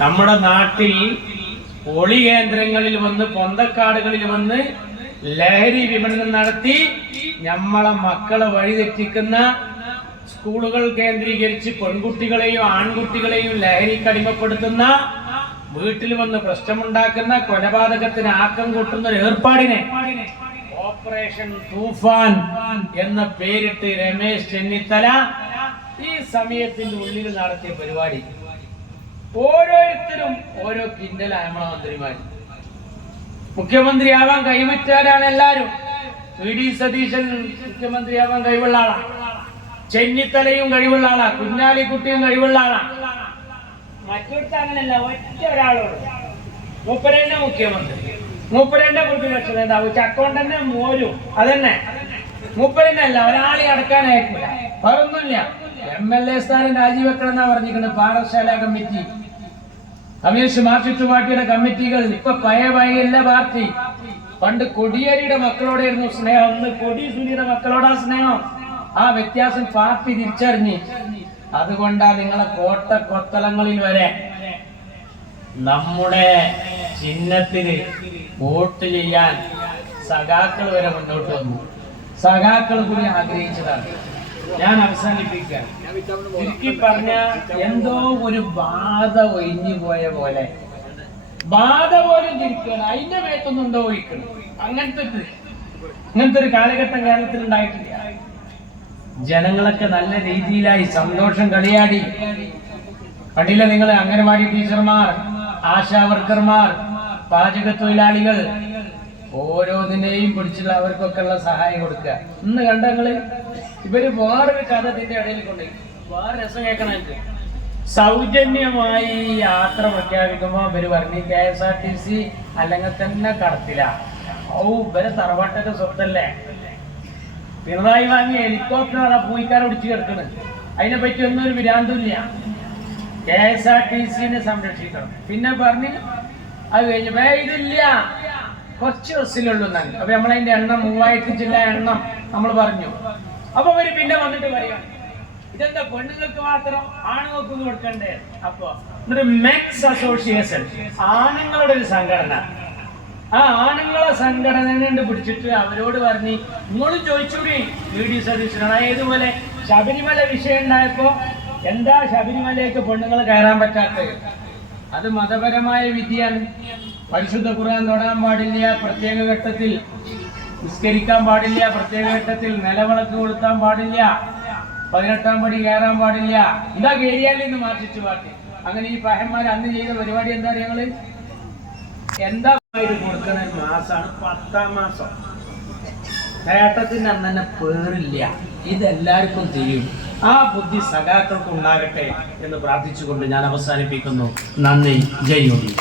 നമ്മുടെ നാട്ടിൽ ഒളി കേന്ദ്രങ്ങളിൽ വന്ന് പൊന്തക്കാടുകളിൽ വന്ന് ലഹരി വിപണനം നടത്തി നമ്മളെ മക്കളെ വഴിതെറ്റിക്കുന്ന സ്കൂളുകൾ കേന്ദ്രീകരിച്ച് പെൺകുട്ടികളെയും ആൺകുട്ടികളെയും ലഹരിക്ക് അടിമപ്പെടുത്തുന്ന വീട്ടിൽ വന്ന് പ്രശ്നമുണ്ടാക്കുന്ന കൊലപാതകത്തിന് ആക്കം കൂട്ടുന്ന ഒരു ഏർപ്പാടിനെ ഓപ്പറേഷൻ തൂഫാൻ എന്ന പേരിട്ട് രമേശ് ചെന്നിത്തല ഈ സമയത്തിന്റെ ഉള്ളിൽ നടത്തിയ പരിപാടി. ഓരോരുത്തരും ഓരോ കിൻഡലാണ് നമ്മളെ മന്ത്രിമാർ. മുഖ്യമന്ത്രിയാവാൻ കൈവറ്റാനാണ് എല്ലാരും. വി.ഡി. സതീശൻ മുഖ്യമന്ത്രിയാവാൻ കഴിവുള്ള ആളാണ്, ചെന്നിത്തലയും കഴിവുള്ള ആളാണ്, കുഞ്ഞാലിക്കുട്ടിയും കഴിവുള്ള ആളാണ്. മറ്റൊരുത്ത അങ്ങനല്ല, ഒറ്റ ഒരാളോട് മൂപ്പരന്റെ മുഖ്യമന്ത്രി, മൂപ്പരന്റെ പ്രതിപക്ഷ നേതാവ്, ചക്കോണ്ടന്നെ മോരും അതന്നെ മൂപ്പരന്നെ അല്ല, ഒരാളെ അടക്കാനായിട്ടില്ല. വേറൊന്നുമില്ല. MLA സ്ഥാനം രാജിവെക്കണം എന്നാ പറഞ്ഞിരിക്കുന്നത്. പാറശാല കമ്മിറ്റി, കമ്മ്യൂണിസ്റ്റ് മാർക്സിസ്റ്റ് പാർട്ടിയുടെ കമ്മിറ്റികൾ ഇപ്പൊ പഴയ പാർട്ടി. പണ്ട് കൊടിയേരിയുടെ മക്കളോടായിരുന്നു സ്നേഹം, ഇന്ന് കൊടി സുനിയുടെ മക്കളോടാ സ്നേഹം. ആ വ്യത്യാസം പാർട്ടി തിരിച്ചറിഞ്ഞ്. അതുകൊണ്ടാ നിങ്ങളെ കോട്ട കൊത്തളങ്ങളിൽ വരെ നമ്മുടെ ചിഹ്നത്തിന് വോട്ട് ചെയ്യാൻ സഖാക്കൾ വരെ മുന്നോട്ട് വന്നു. സഖാക്കൾ കൂടി ആഗ്രഹിച്ചതാണ്. ഞാൻ അവസാനിപ്പിക്കാൻ ചുരുക്കി പറഞ്ഞ, എന്തോ ഒരു ബാധ ഒഴിഞ്ഞു പോയ പോലെ, ബാധ പോലും തിരിക്കണം, അതിന്റെ മേത്തൊന്നും എന്തോ ഒഴിക്കണം. അങ്ങനത്തെ ഒരു കാലഘട്ടം കേരളത്തിൽ ഉണ്ടായിട്ടില്ല. ജനങ്ങളൊക്കെ നല്ല രീതിയിലായി സന്തോഷം കളിയാടി. കണ്ടില്ല നിങ്ങൾ? അംഗനവാടി ടീച്ചർമാർ, ആശാ വർക്കർമാർ, പാചക തൊഴിലാളികൾ, ഓരോന്നിനെയും പിടിച്ചുള്ള അവർക്കൊക്കെ ഉള്ള സഹായം കൊടുക്കുക. ഇന്ന് കണ്ടങ്ങള് ഇവര് വേറൊരു കഥ ഇതിന്റെ ഇടയിൽ കൊണ്ട് വേറെ രസം കേൾക്കണം. സൗജന്യമായി യാത്ര പ്രഖ്യാപിക്കുമ്പോ ഇവര് പറഞ്ഞു KSRTC അല്ലെങ്കിൽ തന്നെ കടത്തില്ല. ഇവരെ തറവാട്ടൊക്കെ സ്വത്തല്ലേ. പിണറായി വാങ്ങി ഹെലികോപ്റ്ററാണ് പൂയിക്കാരെ പിടിച്ച് കിടക്കുന്നത്. അതിനെ പറ്റി ഒന്നും ഒരു വിരാന്തില്ല. KSRTC സംരക്ഷിക്കണം. പിന്നെ പറഞ്ഞ് അത് കഴിഞ്ഞ ഇതില്ല, കുറച്ച് ബസ്സിലുള്ളൂ എന്നാണ്. അപ്പൊ നമ്മളതിന്റെ എണ്ണം 3000 ജില്ല എണ്ണം നമ്മൾ പറഞ്ഞു. അപ്പൊ അവര് പിന്നെ വന്നിട്ട് പറയാം, ഇതെന്താ പെണ്ണുങ്ങൾക്ക് മാത്രം, ആണുങ്ങൾക്ക് കൊടുക്കണ്ടേ? അപ്പൊ എന്നിട്ട് മെക്സ് അസോസിയേഷൻ, ആണുങ്ങളുടെ ഒരു സംഘടന, ആ ആണുങ്ങളെ സംഘടന പിടിച്ചിട്ട് അവരോട് പറഞ്ഞ് നിങ്ങളും ചോദിച്ചൂടി വി.ഡി. സതീശനാണ്. ഏതുപോലെ ശബരിമല വിഷയം ഉണ്ടായപ്പോ എന്താ ശബരിമലയ്ക്ക് പെണ്ണുങ്ങൾ കയറാൻ പറ്റാത്തത്? അത് മതപരമായ വിധിയാണ്. പരിശുദ്ധ ഖുർആൻ തൊടാൻ പാടില്ല, പ്രത്യേക ഘട്ടത്തിൽ നിസ്കരിക്കാൻ പാടില്ല, പ്രത്യേക ഘട്ടത്തിൽ നിലവിളക്ക് കൊളുത്താൻ പാടില്ല, 18ാം പടി കയറാൻ പാടില്ല. ഇതാ ഏരിയയിൽ നിന്ന് മാറ്റിച്ചു പാർട്ടി. അങ്ങനെ ഈ പഹന്മാർ അന്ന് ചെയ്ത പരിപാടി എന്താ ഞങ്ങള് എന്താ കൊടുക്കണ മാസാണ് 10ാം മാസം. നേട്ടത്തിന് അന്ന് തന്നെ പേറില്ല. ഇതെല്ലാവർക്കും ചെയ്യും. ആ ബുദ്ധി സഖാക്കൾക്ക് ഉണ്ടാകട്ടെ എന്ന് പ്രാർത്ഥിച്ചുകൊണ്ട് ഞാൻ അവസാനിപ്പിക്കുന്നു. നന്ദി. ജയ് യോഗി.